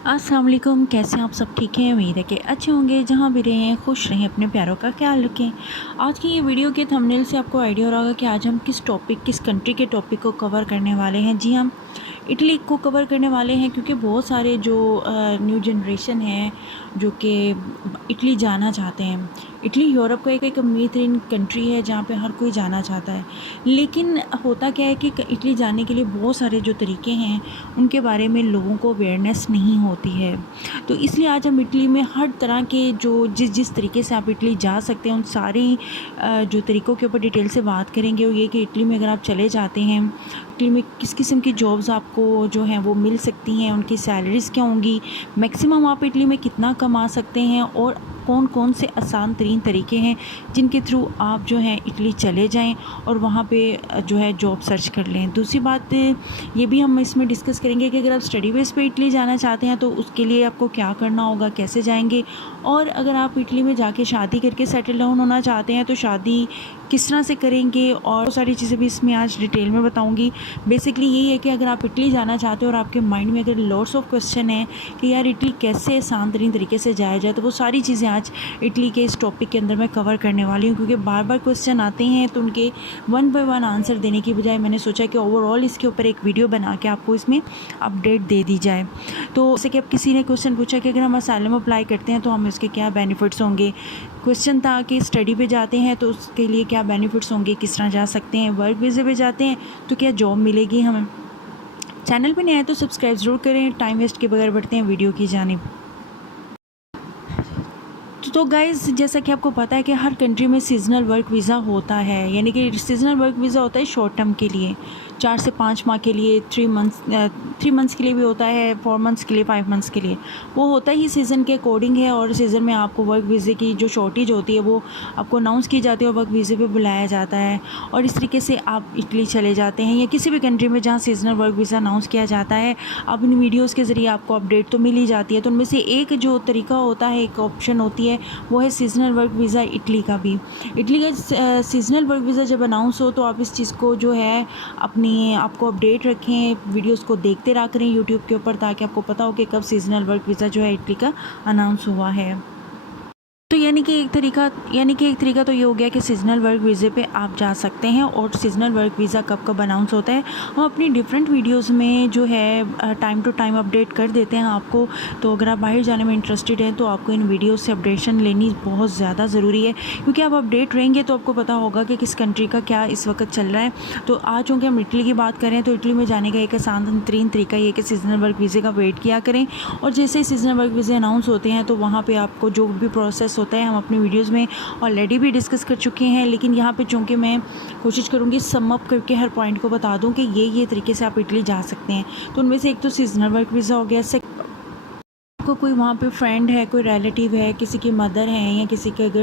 अस्सलाम वालेकुम, कैसे हैं आप सब? ठीक हैं? उम्मीद है कि अच्छे होंगे। जहाँ भी रहें खुश रहें, अपने प्यारों का ख्याल रखें। आज की ये वीडियो के थंबनेल से आपको आइडिया हो रहा होगा कि आज हम किस कंट्री के टॉपिक को कवर करने वाले हैं। जी, हम इटली को कवर करने वाले हैं, क्योंकि बहुत सारे जो न्यू जनरेशन है जो कि इटली जाना चाहते हैं। इटली यूरोप का एक अमीर तरीन कंट्री है जहाँ पे हर कोई जाना चाहता है। लेकिन होता क्या है कि इटली जाने के लिए बहुत सारे जो तरीके हैं उनके बारे में लोगों को अवेयरनेस नहीं होती है। तो इसलिए आज हम इटली में हर तरह के जो जिस तरीके से आप इटली जा सकते हैं उन सारे जो तरीक़ों के ऊपर डिटेल से बात करेंगे। और ये कि इटली में अगर आप चले जाते हैं, इटली में किस किस्म की जॉब्स आपको जो हैं वो मिल सकती हैं, उनकी सैलरीज़ क्या होंगी, मैक्सिमम आप इटली में कितना कमा सकते हैं, और कौन कौन से आसान तरीन तरीके हैं जिनके थ्रू आप जो हैं इटली चले जाएं और वहाँ पे जो है जॉब सर्च कर लें। दूसरी बात ये भी हम इसमें डिस्कस करेंगे कि अगर आप स्टडी बेस पे इटली जाना चाहते हैं तो उसके लिए आपको क्या करना होगा, कैसे जाएंगे, और अगर आप इटली में जाके शादी करके सेटल डाउन होना चाहते हैं तो शादी किस तरह से करेंगे, और वो सारी चीज़ें भी इसमें आज डिटेल में बताऊंगी। बेसिकली यही है कि अगर आप इटली जाना चाहते हो और आपके माइंड में अगर लॉट्स ऑफ क्वेश्चन है कि यार इटली कैसे आसान तरीन तरीके से जाया जाए, तो वो सारी चीज़ें आज इटली के इस टॉपिक के अंदर मैं कवर करने वाली हूँ। क्योंकि बार बार क्वेश्चन आते हैं तो उनके वन बाय वन आंसर देने की बजाय मैंने सोचा कि ओवरऑल इसके ऊपर एक वीडियो बना के आपको इसमें अपडेट दे दी जाए। तो जैसे कि अब किसी ने क्वेश्चन पूछा कि अगर हम असाइलम अप्लाई करते हैं तो हमें उसके क्या बेनिफिट्स होंगे। क्वेश्चन था कि स्टडी पे जाते हैं तो उसके लिए क्या बेनिफिट्स होंगे, किस तरह जा सकते हैं, वर्क वीज़े पे जाते हैं तो क्या जॉब मिलेगी हमें। चैनल पे नए हैं तो सब्सक्राइब ज़रूर करें। टाइम वेस्ट के बगैर बढ़ते हैं वीडियो की जानिब। तो गाइज़, जैसा कि आपको पता है कि हर कंट्री में सीज़नल वर्क वीज़ा होता है, यानी कि सीज़नल वर्क वीज़ा होता है शॉर्ट टर्म के लिए, 4 से 5 माह के लिए, 3 मंथ्स के लिए भी होता है, 4 मंथ्स के लिए, 5 मंथ्स के लिए। वो होता ही सीज़न के अकॉर्डिंग है, और सीज़न में आपको वर्क वीज़े की जो शॉर्टेज होती है वो आपको अनाउंस की जाती है और वर्क वीज़े पे बुलाया जाता है, और इस तरीके से आप इटली चले जाते हैं या किसी भी कंट्री में जहाँ सीज़नल वर्क वीज़ा अनाउंस किया जाता है। अब इन वीडियोज़ के ज़रिए आपको अपडेट तो मिल ही जाती है। तो उनमें से एक जो तरीका होता है, एक ऑप्शन होती है, वो है सीज़नल वर्क वीज़ा। इटली का भी, इटली का सीज़नल वर्क वीज़ा जब अनाउंस हो तो आप इस चीज़ को जो है आपको अपडेट रखें, वीडियोस को देखते रहा करें यूट्यूब के ऊपर, ताकि आपको पता हो कि कब सीज़नल वर्क वीज़ा जो है इटली का अनाउंस हुआ है। तो यानी कि एक तरीका तो ये हो गया कि सीज़नल वर्क वीज़े पे आप जा सकते हैं। और सीज़नल वर्क वीज़ा कब कब अनाउंस होता है हम अपनी डिफरेंट वीडियोस में जो है टाइम टू टाइम अपडेट कर देते हैं आपको। तो अगर आप बाहर जाने में इंटरेस्टेड हैं तो आपको इन वीडियोस से अपडेशन लेनी बहुत ज़्यादा ज़रूरी है, क्योंकि आप अपडेट रहेंगे तो आपको पता होगा कि किस कंट्री का क्या इस वक्त चल रहा है। तो आज चूँकि हम इटली की बात करें तो इटली में जाने का एक आसान तरीन तरीका ये है कि सीज़नल वर्क वीज़े का वेट किया करें, और जैसे ही सीज़नल वर्क वीज़े अनाउंस होते हैं तो वहाँ पर आपको जो भी प्रोसेस होता है हम अपनी वीडियोस में ऑलरेडी भी डिस्कस कर चुके हैं। लेकिन यहाँ पे चूँकि मैं कोशिश करूँगी सम अप करके हर पॉइंट को बता दूँ कि ये तरीके से आप इटली जा सकते हैं। तो उनमें से एक तो सीजनल वर्क वीज़ा हो गया। आपको कोई वहाँ पे फ्रेंड है, कोई रिलेटिव है, किसी की मदर हैं या किसी के अगर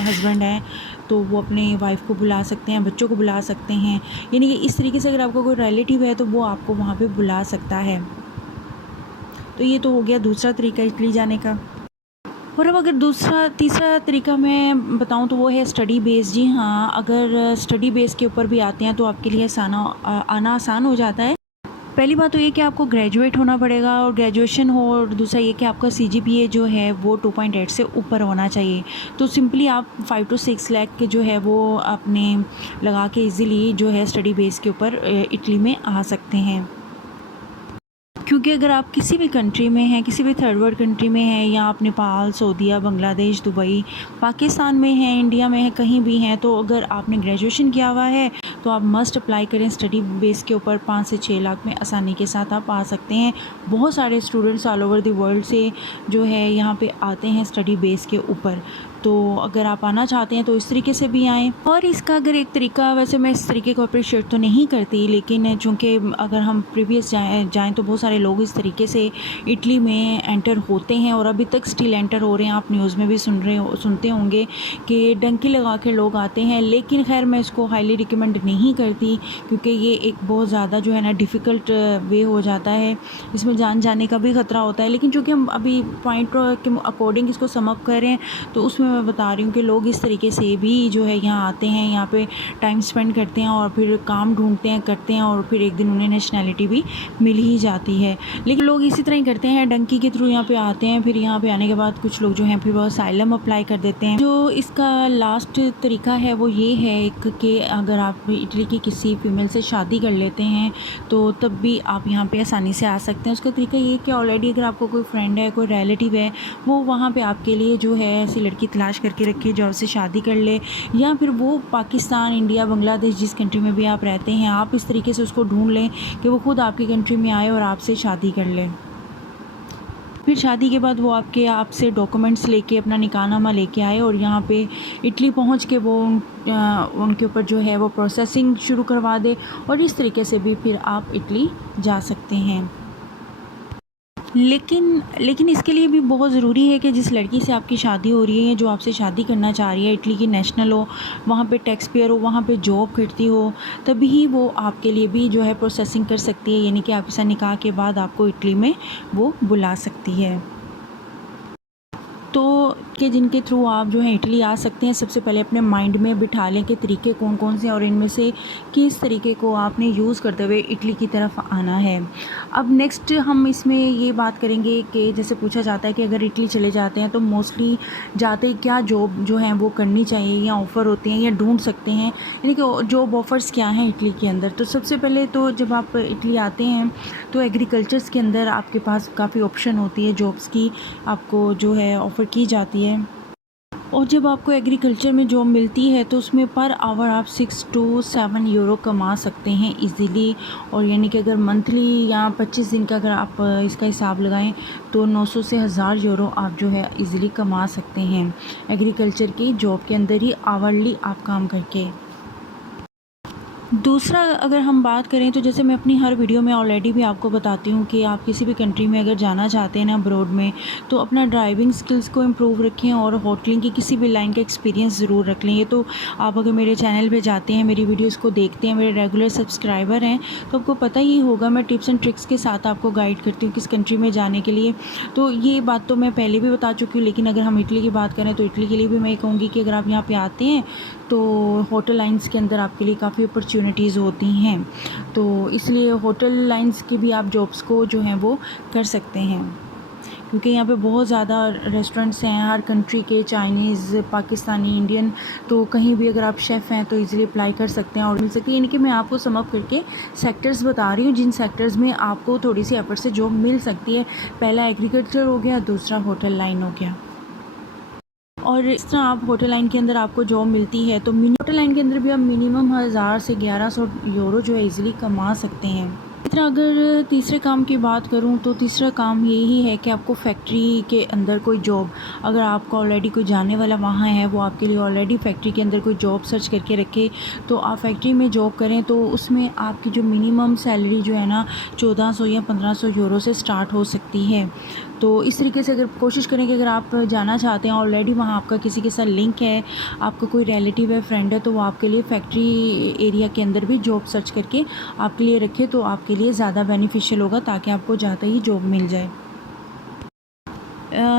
हस्बैंड हैं तो वो अपने वाइफ को बुला सकते हैं, बच्चों को बुला सकते हैं। यानी कि इस तरीके से अगर आपको कोई रिलेटिव है तो वो आपको वहाँ पे बुला सकता है। तो ये तो हो गया दूसरा तरीका इटली जाने का। और अब अगर तीसरा तरीका मैं बताऊं तो वो है स्टडी बेस। जी हाँ, अगर स्टडी बेस के ऊपर भी आते हैं तो आपके लिए आना आसान हो जाता है। पहली बात तो ये कि आपको ग्रेजुएट होना पड़ेगा, और ग्रेजुएशन हो, और दूसरा ये कि आपका सीजीपीए जो है वो 2.8 से ऊपर होना चाहिए। तो सिंपली आप 5 to 6 लाख के जो है वो अपने लगा के इजीली जो है स्टडी बेस के ऊपर इटली में आ सकते हैं। क्योंकि अगर आप किसी भी कंट्री में हैं, किसी भी थर्ड वर्ल्ड कंट्री में हैं, या आप नेपाल, सऊदीया, बांग्लादेश, दुबई, पाकिस्तान में हैं, इंडिया में हैं, कहीं भी हैं, तो अगर आपने ग्रेजुएशन किया हुआ है तो आप मस्ट अप्लाई करें स्टडी बेस के ऊपर। 5 से 6 लाख में आसानी के साथ आप आ सकते हैं। बहुत सारे students all over the world से जो है यहाँ पे आते हैं स्टडी बेस के ऊपर। तो अगर आप आना चाहते हैं तो इस तरीके से भी आएँ। और इसका अगर एक तरीका, वैसे मैं इस तरीके को अप्रिशिएट तो नहीं करती, लेकिन चूँकि अगर हम प्रीवियस जाएँ तो बहुत सारे लोग इस तरीके से इटली में एंटर होते हैं, और अभी तक स्टिल एंटर हो रहे हैं। आप न्यूज़ में भी सुनते होंगे कि डंकी लगा के लोग आते हैं। लेकिन खैर मैं इसको हाईली रिकमेंड नहीं करती, क्योंकि ये एक बहुत ज़्यादा जो है ना डिफ़िकल्ट वे हो जाता है, इसमें जाने का भी ख़तरा होता है। लेकिन चूँकि हम अभी पॉइंट के अकॉर्डिंग इसको सम अप कर रहे हैं तो उसमें मैं बता रही हूँ कि लोग इस तरीके से भी जो है यहाँ आते हैं, यहाँ पे टाइम स्पेंड करते हैं और फिर काम ढूंढते हैं, करते हैं और फिर एक दिन उन्हें नेशनैलिटी भी मिल ही जाती है। लेकिन लोग इसी तरह ही करते हैं, डंकी के थ्रू यहाँ पे आते हैं, फिर यहाँ पे आने के बाद कुछ लोग जो हैं फिर वो असाइलम अप्लाई कर देते हैं। जो इसका लास्ट तरीका है वो ये है कि अगर आप इटली की किसी फीमेल से शादी कर लेते हैं तो तब भी आप यहाँ पे आसानी से आ सकते हैं। उसका तरीका ये कि ऑलरेडी अगर आपको कोई फ्रेंड है, कोई रिलेटिव है, वो वहाँ पे आपके लिए जो है ऐसी लड़की तलाश करके रखे जो उससे शादी कर ले, या फिर वो पाकिस्तान, इंडिया, बांग्लादेश जिस कंट्री में भी आप रहते हैं, आप इस तरीके से उसको ढूंढ लें कि वो खुद आपकी कंट्री में आए और आपसे शादी कर ले। फिर शादी के बाद वो आपसे डॉक्यूमेंट्स लेके, अपना निकाहनामा लेके आए और यहाँ पे इटली पहुँच के वो उनके ऊपर जो है वो प्रोसेसिंग शुरू करवा दे, और इस तरीके से भी फिर आप इटली जा सकते हैं। लेकिन इसके लिए भी बहुत ज़रूरी है कि जिस लड़की से आपकी शादी हो रही है, जो आपसे शादी करना चाह रही है, इटली की नेशनल हो, वहाँ पे टैक्स पेयर हो, वहाँ पे जॉब करती हो, तभी वो आपके लिए भी जो है प्रोसेसिंग कर सकती है, यानी कि आपके साथ निकाह के बाद आपको इटली में वो बुला सकती है। तो जिनके थ्रू आप जो है इटली आ सकते हैं, सबसे पहले अपने माइंड में बिठा लें कि तरीके कौन कौन से हैं और इनमें से किस तरीके को आपने यूज़ करते हुए इटली की तरफ आना है। अब नेक्स्ट हम इसमें ये बात करेंगे कि जैसे पूछा जाता है कि अगर इटली चले जाते हैं तो मोस्टली जाते ही क्या जॉब जो है वो करनी चाहिए या ऑफ़र होते हैं या ढूंढ सकते हैं, यानी कि जॉब ऑफ़र्स क्या हैं इटली के अंदर। तो सबसे पहले तो जब आप इटली आते हैं तो एग्रीकल्चर्स के अंदर आपके पास काफ़ी ऑप्शन होती है जॉब्स की, आपको जो है ऑफ़र की जाती है। और जब आपको एग्रीकल्चर में जॉब मिलती है तो उसमें पर आवर आप 6 to 7 यूरो कमा सकते हैं इजीली। और यानी कि अगर मंथली या 25 दिन का अगर आप इसका हिसाब लगाएं तो 900 से 1000 यूरो आप जो है इजीली कमा सकते हैं एग्रीकल्चर की जॉब के अंदर ही, आवरली आप काम करके। दूसरा अगर हम बात करें तो जैसे मैं अपनी हर वीडियो में ऑलरेडी भी आपको बताती हूँ कि आप किसी भी कंट्री में अगर जाना चाहते हैं ना अब्रॉड में, तो अपना ड्राइविंग स्किल्स को इम्प्रूव रखें और होटलिंग की किसी भी लाइन का एक्सपीरियंस ज़रूर रख लें। ये तो आप अगर मेरे चैनल पे जाते हैं, मेरी वीडियोस को देखते हैं, मेरे रेगुलर सब्सक्राइबर हैं, तो आपको पता ही होगा मैं टिप्स एंड ट्रिक्स के साथ आपको गाइड करती हूँ किस कंट्री में जाने के लिए। तो ये बात तो मैं पहले भी बता चुकी हूँ, लेकिन अगर हम इटली की बात करें तो इटली के लिए भी मैं ये कहूँगी कि अगर आप यहाँ पर आते हैं तो होटल लाइन्स के अंदर आपके लिए काफ़ी अपॉर्चुनिटीज़ होती हैं, तो इसलिए होटल लाइन्स की भी आप जॉब्स को जो हैं वो कर सकते हैं, क्योंकि यहाँ पे बहुत ज़्यादा रेस्टोरेंट्स हैं हर कंट्री के, चाइनीज़, पाकिस्तानी, इंडियन, तो कहीं भी अगर आप शेफ़ हैं तो इजीली अप्लाई कर सकते हैं और मिल सकती है। यानी कि मैं आपको सम अप करके सेक्टर्स बता रही हूँ जिन सेक्टर्स में आपको थोड़ी सी एफर्ट से जॉब मिल सकती है। पहला एग्रीकल्चर हो गया, दूसरा होटल लाइन हो गया। और इस तरह आप होटल लाइन के अंदर आपको जॉब मिलती है तो होटल लाइन के अंदर भी आप मिनिमम 1000 से 1100 यूरो जो है इजीली कमा सकते हैं। इस तरह अगर तीसरे काम की बात करूं तो तीसरा काम यही है कि आपको फैक्ट्री के अंदर कोई जॉब, अगर आपका ऑलरेडी कोई जाने वाला वहाँ है, वो आपके लिए ऑलरेडी फैक्ट्री के अंदर कोई जॉब सर्च करके रखे, तो आप फैक्ट्री में जॉब करें तो उसमें आपकी जो मिनिमम सैलरी जो है ना 1400 या 1500 यूरो से स्टार्ट हो सकती है। तो इस तरीके से अगर कोशिश करें कि अगर आप जाना चाहते हैं, ऑलरेडी वहाँ आपका किसी के साथ लिंक है, आपका कोई रिलेटिव है, फ्रेंड है, तो वो आपके लिए फैक्ट्री एरिया के अंदर भी जॉब सर्च करके आपके लिए रखे तो आपके लिए ज़्यादा बेनिफिशियल होगा, ताकि आपको जाते ही जॉब मिल जाए।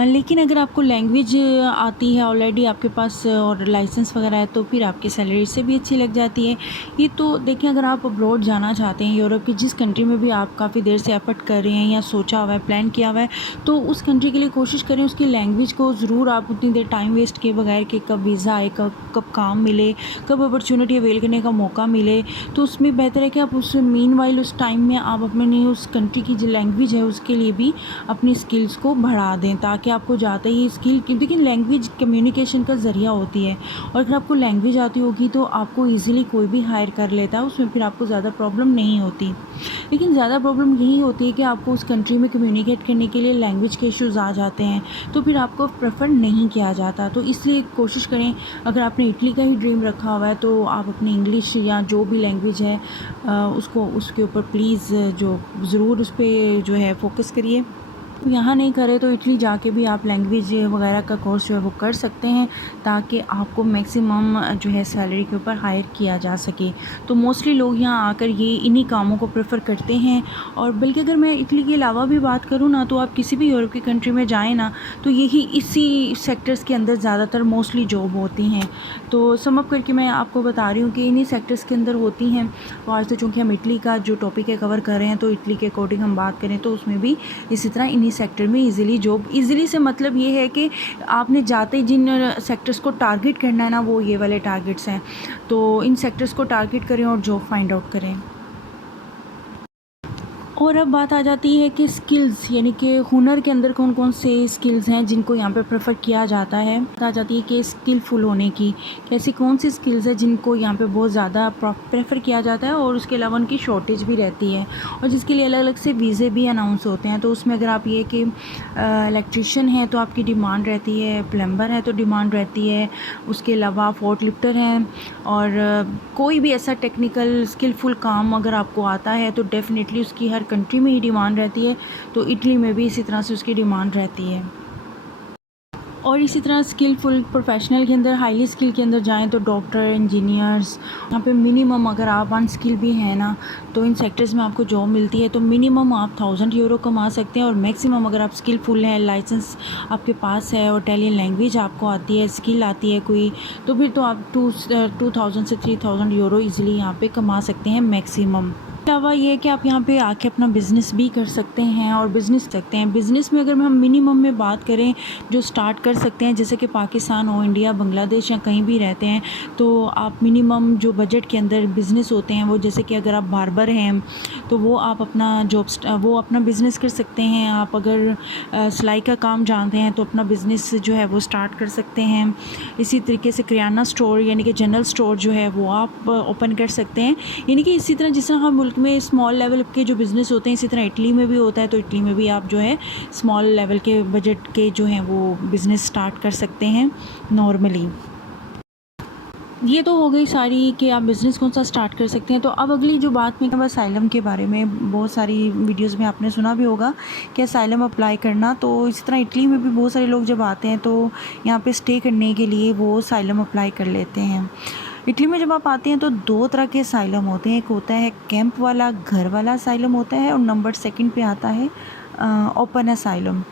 लेकिन अगर आपको लैंग्वेज आती है ऑलरेडी आपके पास और लाइसेंस वगैरह है तो फिर आपकी सैलरी से भी अच्छी लग जाती है। ये तो देखें, अगर आप अब्रॉड जाना चाहते हैं, यूरोप की जिस कंट्री में भी आप काफ़ी देर से एफर्ट कर रहे हैं या सोचा हुआ है, प्लान किया हुआ है, तो उस कंट्री के लिए कोशिश करें उसकी लैंग्वेज को ज़रूर आप उतनी देर टाइम वेस्ट किए बगैर कि कब वीज़ा आए, कब काम मिले, कब अपॉर्चुनिटी अवेल करने का मौका मिले, तो उसमें बेहतर है कि आप उस मीनवाइल उस टाइम में आप अपने उस कंट्री की जो लैंग्वेज है उसके लिए भी अपनी स्किल्स को बढ़ा दें, ताकि आपको जाते ही स्किल, क्योंकि लैंग्वेज कम्युनिकेशन का ज़रिया होती है और अगर आपको लैंग्वेज आती होगी तो आपको इजीली कोई भी हायर कर लेता है, उसमें फिर आपको ज़्यादा प्रॉब्लम नहीं होती। लेकिन ज़्यादा प्रॉब्लम यही होती है कि आपको उस कंट्री में कम्युनिकेट करने के लिए लैंग्वेज के इश्यूज़ आ जाते हैं, तो फिर आपको प्रेफर नहीं किया जाता। तो इसलिए कोशिश करें, अगर आपने इटली का ही ड्रीम रखा हुआ है तो आप अपनी इंग्लिश या जो भी लैंग्वेज है उसके ऊपर प्लीज़ जो ज़रूर उस पर जो है फोकस करिए। यहाँ नहीं करे तो इटली जाके भी आप लैंग्वेज वगैरह का कोर्स जो है वो कर सकते हैं, ताकि आपको मैक्सिमम जो है सैलरी के ऊपर हायर किया जा सके। तो मोस्टली लोग यहाँ आकर ये इन्हीं कामों को प्रेफर करते हैं। और बल्कि अगर मैं इटली के अलावा भी बात करूँ ना, तो आप किसी भी यूरोप की कंट्री में जाएँ ना, तो यही इसी सेक्टर्स के अंदर ज़्यादातर मोस्टली जॉब होती हैं। तो सम अप करके मैं आपको बता रही हूँ कि इन्हीं सेक्टर्स के अंदर होती हैं। तो आज तो चूँकि हम इटली का जो टॉपिक है कवर कर रहे हैं, तो इटली के अकॉर्डिंग हम बात करें तो उसमें भी इसी तरह इन्हीं सेक्टर में इजीली जॉब, इजीली से मतलब ये है कि आपने जाते ही जिन सेक्टर्स को टारगेट करना है ना, वो ये वाले टारगेट्स हैं। तो इन सेक्टर्स को टारगेट करें और जॉब फाइंड आउट करें। और अब बात आ जाती है कि स्किल्स, यानी कि हुनर के अंदर कौन कौन से स्किल्स हैं जिनको यहाँ पे प्रेफर किया जाता है। बात आ जाती है कि स्किलफुल होने की, कैसी कौन सी स्किल्स है जिनको यहाँ पे बहुत ज़्यादा प्रेफर किया जाता है और उसके अलावा उनकी शॉर्टेज भी रहती है, और जिसके लिए अलग अलग से वीज़े भी अनाउंस होते हैं। तो उसमें अगर आप ये कि इलेक्ट्रिशियन है तो आपकी डिमांड रहती है, प्लम्बर है तो डिमांड रहती है, उसके अलावा फोर्ट लिफ्टर हैं, और कोई भी ऐसा टेक्निकल स्किलफुल काम अगर आपको आता है तो डेफ़िनेटली उसकी हर कंट्री में ही डिमांड रहती है। तो इटली में भी इसी तरह से उसकी डिमांड रहती है। और इसी तरह स्किलफुल प्रोफेशनल के अंदर, हाईली स्किल के अंदर जाएं तो डॉक्टर, इंजीनियर्स, यहाँ पे मिनिमम अगर आप अनस्किल भी हैं ना, तो इन सेक्टर्स में आपको जॉब मिलती है तो मिनिमम आप 1000 यूरो कमा सकते हैं, और मैक्सिमम अगर आप स्किलफुल हैं, लाइसेंस आपके पास है और इटालियन लैंग्वेज आपको आती है, स्किल आती है कोई, तो फिर तो आप 2000 से 3000 यूरो ईज़िली यहाँ पे कमा सकते हैं मैक्सिमम। इसके अलावा ये है कि आप यहाँ पे आके अपना बिज़नेस भी कर सकते हैं और बिज़नेस सकते हैं। बिज़नेस में अगर हम मिनिमम में बात करें जो स्टार्ट कर सकते हैं, जैसे कि पाकिस्तान हो, इंडिया, बांग्लादेश या कहीं भी रहते हैं, तो आप मिनिमम जो बजट के अंदर बिज़नेस होते हैं वो, जैसे कि अगर आप बार्बर हैं तो वो आप अपना वो अपना बिज़नेस कर सकते हैं। आप अगर सिलाई का काम जानते हैं तो अपना बिज़नेस जो है वो स्टार्ट कर सकते हैं। इसी तरीके से किराना स्टोर यानी कि जनरल स्टोर जो है वो आप ओपन कर सकते हैं। यानी कि इसी तरह जिस तरह हर मुल्क में स्मॉल लेवल के जो बिज़नेस होते हैं, इसी तरह इटली में भी होता है। तो इटली में भी आप जो है स्मॉल लेवल के बजट के जो हैं वो बिज़नेस स्टार्ट कर सकते हैं नॉर्मली। ये तो हो गई सारी कि आप बिज़नेस कौन सा स्टार्ट कर सकते हैं। तो अब अगली जो बात मैं असाइलम के बारे में, बहुत सारी वीडियोस में आपने सुना भी होगा कि असाइलम अप्लाई करना। तो इस तरह इटली में भी बहुत सारे लोग जब आते हैं तो यहाँ पे स्टे करने के लिए वो असाइलम अप्लाई कर लेते हैं। इटली में जब आप आते हैं तो 2 तरह के असाइलम होते हैं। एक होता है कैंप वाला, घर वाला असाइलम होता है, और नंबर 2 पे आता है ओपन असाइलम।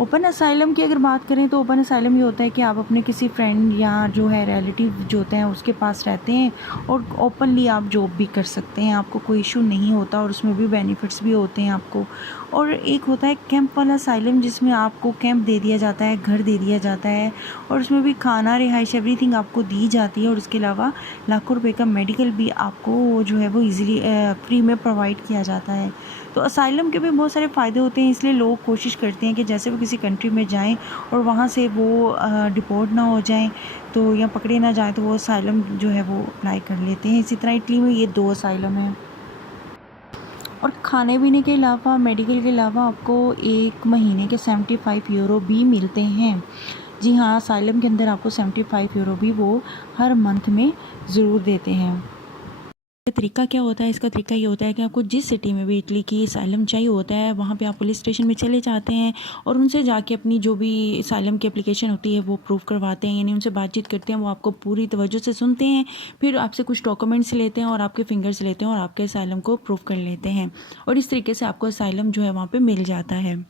ओपन असाइलम की अगर बात करें तो ओपन असाइलम ये होता है कि आप अपने किसी फ्रेंड या जो है रिलेटिव जो होते हैं उसके पास रहते हैं और ओपनली आप जॉब भी कर सकते हैं, आपको कोई इशू नहीं होता और उसमें भी बेनिफिट्स भी होते हैं आपको। और एक होता है कैंप वाला असाइलम, जिसमें आपको कैंप दे दिया जाता है, घर दे दिया जाता है, और उसमें भी खाना, रिहाइश, एवरीथिंग आपको दी जाती है। और उसके अलावा लाखों रुपए का मेडिकल भी आपको जो है वो ईज़िली फ्री में प्रोवाइड किया जाता है। तो असाइलम के भी बहुत सारे फ़ायदे होते हैं, इसलिए लोग कोशिश करते हैं कि जैसे वो किसी कंट्री में जाएं और वहाँ से वो डिपोर्ट ना हो जाएं, तो या पकड़े ना जाएं, तो वो असाइलम जो है वो अप्लाई कर लेते हैं। इसी तरह इटली में ये 2 असाइलम हैं। और खाने पीने के अलावा, मेडिकल के अलावा आपको 1 महीने के 75 यूरो भी मिलते हैं। जी हाँ, असाइलम के अंदर आपको 75 यूरो भी वो हर मंथ में ज़रूर देते हैं। इसका तरीका क्या होता है? इसका तरीका ये होता है कि आपको जिस सिटी में भी इटली की असाइलम चाहिए होता है, वहाँ पे आप पुलिस स्टेशन में चले जाते हैं और उनसे जाके अपनी जो भी असाइलम की एप्लीकेशन होती है वो प्रूव करवाते हैं, यानी उनसे बातचीत करते हैं। वो आपको पूरी तवज्जो से सुनते हैं, फिर आपसे कुछ डॉक्यूमेंट्स लेते हैं और आपके फिंगर्स लेते हैं और आपके असाइलम को प्रूव कर लेते हैं, और इस तरीके से आपको असाइलम जो है वहाँ पर मिल जाता है।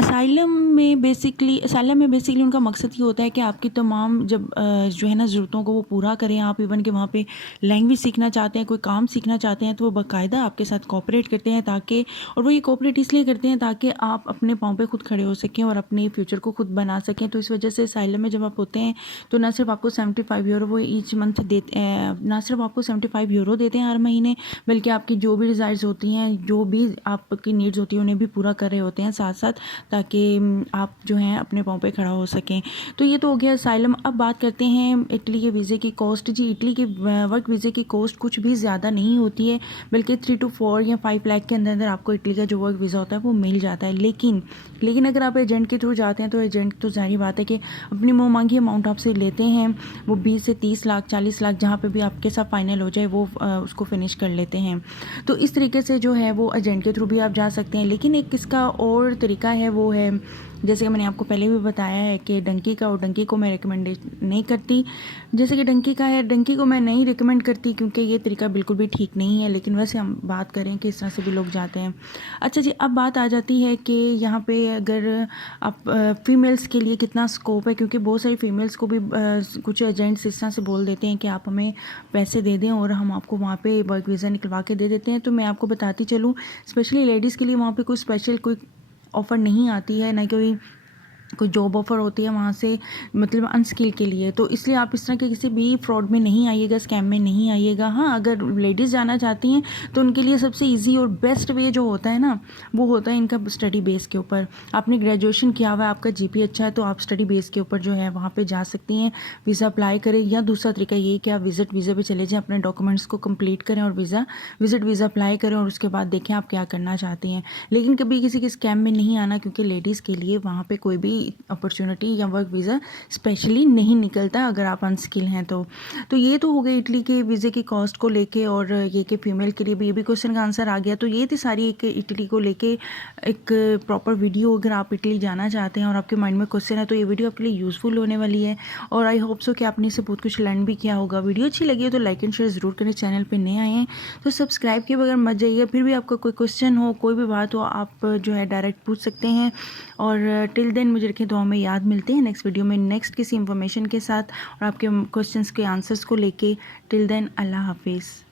असाइलम में बेसिकली उनका मकसद ये होता है कि आपकी तमाम जब जो है ना ज़रूरतों को वो पूरा करें। आप इवन के वहाँ पे लैंग्वेज सीखना चाहते हैं, कोई काम सीखना चाहते हैं, तो वो बाकायदा आपके साथ कोऑपरेट करते हैं, ताकि, और वो ये कोऑपरेट इसलिए करते हैं ताकि आप अपने पाँव पे खुद खड़े हो सकें और अपने फ्यूचर को खुद बना सकें। तो इस वजह से असाइलम में जब आप होते हैं तो ना सिर्फ आपको 75 यूरो वो ईच मंथ देते, ना सिर्फ आपको 75 यूरो देते हैं हर महीने, बल्कि आपकी जो भी डिज़ायर्स होती हैं, जो भी आपकी नीड्स होती हैं, उन्हें भी पूरा कर रहे होते हैं साथ साथ, ताकि आप जो हैं अपने पाँव पे खड़ा हो सकें। तो ये तो हो गया असाइलम। अब बात करते हैं इटली के वीज़े की कॉस्ट। जी, इटली के वर्क वीज़े की कॉस्ट कुछ भी ज़्यादा नहीं होती है, बल्कि 3 to 4 या 5 लाख के अंदर अंदर आपको इटली का जो वर्क वीज़ा होता है वो मिल जाता है। लेकिन अगर आप एजेंट के थ्रू जाते हैं तो एजेंट तो ज़ाहिर बात है कि अपनी मुँह मांगी अमाउंट आपसे लेते हैं, वो 20 से 30 लाख 40 लाख जहाँ पे भी आपके साथ फाइनल हो जाए वो उसको फिनिश कर लेते हैं। तो इस तरीके से जो है वो एजेंट के थ्रू भी आप जा सकते हैं। लेकिन एक इसका और तरीका है, वो है जैसे कि मैंने आपको पहले भी बताया है कि डंकी का, और डंकी को मैं रिकमेंड नहीं करती। जैसे कि डंकी का है, डंकी को मैं नहीं रिकमेंड करती क्योंकि ये तरीका बिल्कुल भी ठीक नहीं है। लेकिन वैसे हम बात करें कि इस तरह से भी लोग जाते हैं। अच्छा जी, अब बात आ जाती है कि यहाँ पे अगर आप फीमेल्स के लिए कितना स्कोप है, क्योंकि बहुत सारी फीमेल्स को भी कुछ एजेंट्स इस तरह से बोल देते हैं कि आप हमें पैसे दे दें और हम आपको वहाँ पे वर्क वीज़ा निकलवा के दे देते हैं। तो मैं आपको बताती चलूँ, स्पेशली लेडीज़ के लिए वहाँ पे कोई स्पेशल कोई ऑफ़र नहीं आती है, ना कोई जॉब ऑफ़र होती है वहाँ से, मतलब अनस्किल के लिए। तो इसलिए आप इस तरह के किसी भी फ्रॉड में नहीं आइएगा, स्कैम में नहीं आइएगा। हाँ, अगर लेडीज़ जाना चाहती हैं तो उनके लिए सबसे इजी और बेस्ट वे जो होता है ना, वो होता है इनका स्टडी बेस के ऊपर। आपने ग्रेजुएशन किया हुआ है, आपका जीपी अच्छा है, तो आप स्टडी बेस के ऊपर जो है वहाँ पर जा सकती हैं, वीज़ा अप्लाई करें। या दूसरा तरीका ये कि आप विज़िट वीज़ा पर चले जाएँ, अपने डॉक्यूमेंट्स को कम्प्लीट करें और विज़िट वीज़ा अप्लाई करें, और उसके बाद देखें आप क्या करना चाहती हैं। लेकिन कभी किसी के स्कैम में नहीं आना, क्योंकि लेडीज़ के लिए वहाँ पे कोई भी अपॉर्चुनिटी या वर्क वीज़ा स्पेशली नहीं निकलता अगर आप अनस्किल हैं तो ये तो हो गई इटली के वीज़े की कॉस्ट को लेके, और ये कि फ़ीमेल के लिए भी ये भी क्वेश्चन का आंसर आ गया। तो ये थी सारी एक इटली को लेके एक प्रॉपर वीडियो। अगर आप इटली जाना चाहते हैं और आपके माइंड में क्वेश्चन है तो ये वीडियो आपके लिए यूज़फुल होने वाली है, और आई होप सो कि आपने इससे बहुत कुछ लर्न भी किया होगा। वीडियो अच्छी लगी हो तो लाइक एंड शेयर ज़रूर करें। चैनल पर नए आए हैं तो सब्सक्राइब किए बगैर मत जाइए। फिर भी आपका कोई क्वेश्चन हो, कोई भी बात हो, आप जो है डायरेक्ट पूछ सकते हैं। और टिल देन मुझे रखें दुआ में याद। मिलते हैं नेक्स्ट वीडियो में नेक्स्ट किसी इन्फॉर्मेशन के साथ और आपके क्वेश्चंस के आंसर्स को लेके। टिल देन अल्लाह हाफिज़।